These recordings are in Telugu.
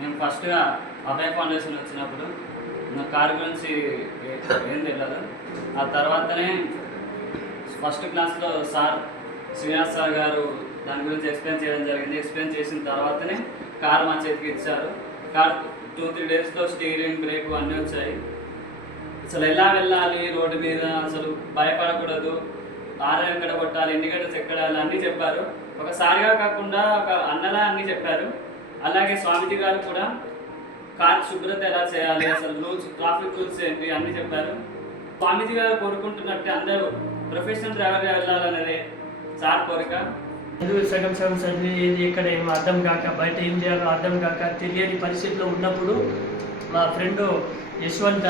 నేను ఫస్ట్గా అభయ ఫౌండేషన్ వచ్చినప్పుడు నా కారు గురించి ఏం తెలియదు. ఆ తర్వాతనే ఫస్ట్ క్లాస్లో శ్రీనివాస్ సార్ గారు దాని గురించి ఎక్స్ప్లెయిన్ చేయడం జరిగింది. ఎక్స్ప్లెయిన్ చేసిన తర్వాతనే కారు మా చేతికి ఇచ్చారు. కార్ 2-3 డేస్లో స్టీరింగ్, బ్రేక్ అన్నీ వచ్చాయి. అసలు ఎలా వెళ్ళాలి రోడ్డు మీద, అసలు భయపడకూడదు, ఆరం ఎక్కడ కొట్టాలి, ఇండికేటర్స్ ఎక్కడ అన్నీ చెప్పారు. ఒకసారిగా కాకుండా ఒక అన్నలా అన్నీ చెప్పారు. అలాగే స్వామీజీ గారు కూడా కార్ శుభ్రత ఎలా చేయాలి, అసలు ట్రాఫిక్ రూల్స్ ఏంటి అన్నీ చెప్పారు. స్వామీజీ గారు కోరుకుంటున్నట్టే అందరూ ప్రొఫెషనల్ డ్రైవర్గా వెళ్ళాలనేది సార్ కోరిక. సగం చదివి ఏది ఎక్కడ ఏం అర్థం కాక, బయట ఏం చేయాలో అర్థం కాక తెలియని పరిస్థితిలో ఉన్నప్పుడు మా ఫ్రెండ్ యశ్వంత్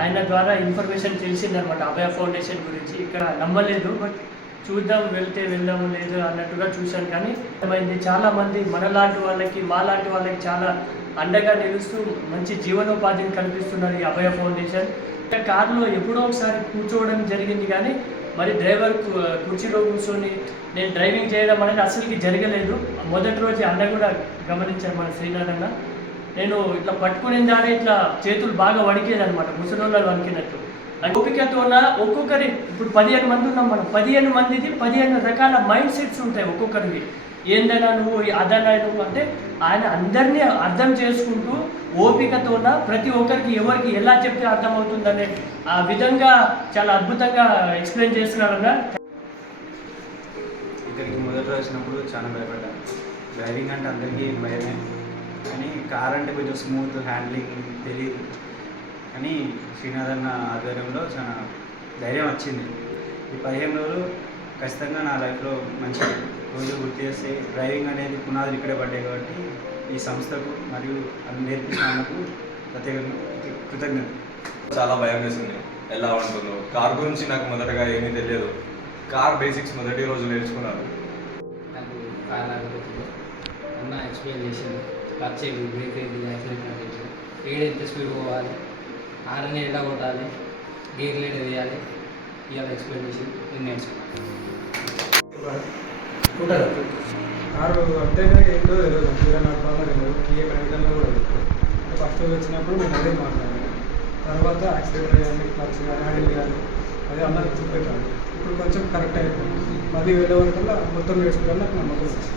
ఆయన ద్వారా ఇన్ఫర్మేషన్ తెలిసిందనమాట అభయ ఫౌండేషన్ గురించి. ఇక్కడ నమ్మలేదు, బట్ చూద్దాం, వెళ్దాము లేదు అన్నట్టుగా చూశాను. కానీ ఏమైంది, చాలామంది మనలాంటి వాళ్ళకి, మాలాంటి వాళ్ళకి చాలా అండగా నిలుస్తూ మంచి జీవనోపాధిని కల్పిస్తున్నారు ఈ అభయ ఫౌండేషన్. కారులో ఎప్పుడో ఒకసారి కూర్చోవడం జరిగింది, కానీ మరి డ్రైవర్ కుర్చీలో కూర్చొని నేను డ్రైవింగ్ చేయడం అనేది అసలుకి జరగలేదు. మొదటి రోజు అన్న కూడా గమనించాను, మన శ్రీనాథ్ అన్న. నేను ఇట్లా పట్టుకునే దాని ఇట్లా చేతులు బాగా వణికేదనమాట, ముసలోళ్ళు వణికినట్టు. ఓపికతో ఒక్కొక్కరి ఇప్పుడు 15 మంది ఉన్నాం మనం, 15 మందిది 15 రకాల మైండ్ సెట్స్ ఉంటాయి ఒక్కొక్కరికి. ఏందన్నా నువ్వు, అదన్నా నువ్వు అంటే ఆయన అందరినీ అర్థం చేసుకుంటూ ఓపికతో ప్రతి ఒక్కరికి ఎవరికి ఎలా చెప్తే అర్థమవుతుందనే ఆ విధంగా చాలా అద్భుతంగా ఎక్స్ప్లెయిన్ చేస్తున్నారన్న. ఇక్కడికి మొదటి వచ్చినప్పుడు చాలా భయపడ్డా. డ్రైవింగ్ అంటే అందరికీ భయమే, కానీ కార్ అంటే కొంచెం స్మూత్ హ్యాండ్లింగ్ తెలియదు. కానీ శ్రీనాథ్ అన్న ఆధ్వర్యంలో చాలా ధైర్యం వచ్చింది. ఈ 15 రోజులు ఖచ్చితంగా నా లైఫ్లో మంచి రోజులు గుర్తు చేస్తే డ్రైవింగ్ అనేది పునాదులు ఇక్కడే పడ్డాయి. కాబట్టి ఈ సంస్థకు మరియు అది నేర్పించినందుకు ప్రత్యేకంగా కృతజ్ఞత. చాలా భయం వేసింది ఎలా ఉంటుందో. కార్ గురించి నాకు మొదటగా ఏమీ తెలియదు. కార్ బేసిక్స్ మొదటి రోజు నేర్చుకున్నాను. నాకు కార్ అన్న ఎక్స్ప్లెయిన్ చేసింది, క్లచ్ బ్రేక్ ఏంటి, యాక్సిడెంట్ ఏంటి, ఏడు ఎంత స్పీడ్ పోవాలి, ఆరని ఎలా కొట్టాలి, గేర్లు ఏడు వేయాలి, ఇవాళ ఎక్స్ప్లెయిన్ చేసి నేను నేర్చుకున్నాను. కారు అంటే ఏంటో తెలియదు, తీరా నడపాలో తెలియదు, ఎక్కడ విధంగా కూడా తెలియదు. ఫస్ట్ వచ్చినప్పుడు నేను అదే మాట్లాడాను. తర్వాత యాక్సిడెంట్ కానీ, క్లచ్ కానీ, హ్యాండిల్ కానీ అదే అన్నది చూపెట్టాను. ఇప్పుడు కొంచెం కరెక్ట్ అయిపోయింది. మళ్ళీ వెళ్ళే వరకల్లా మొత్తం నేర్చుకోవాలని నాకు నమ్మకం వచ్చింది.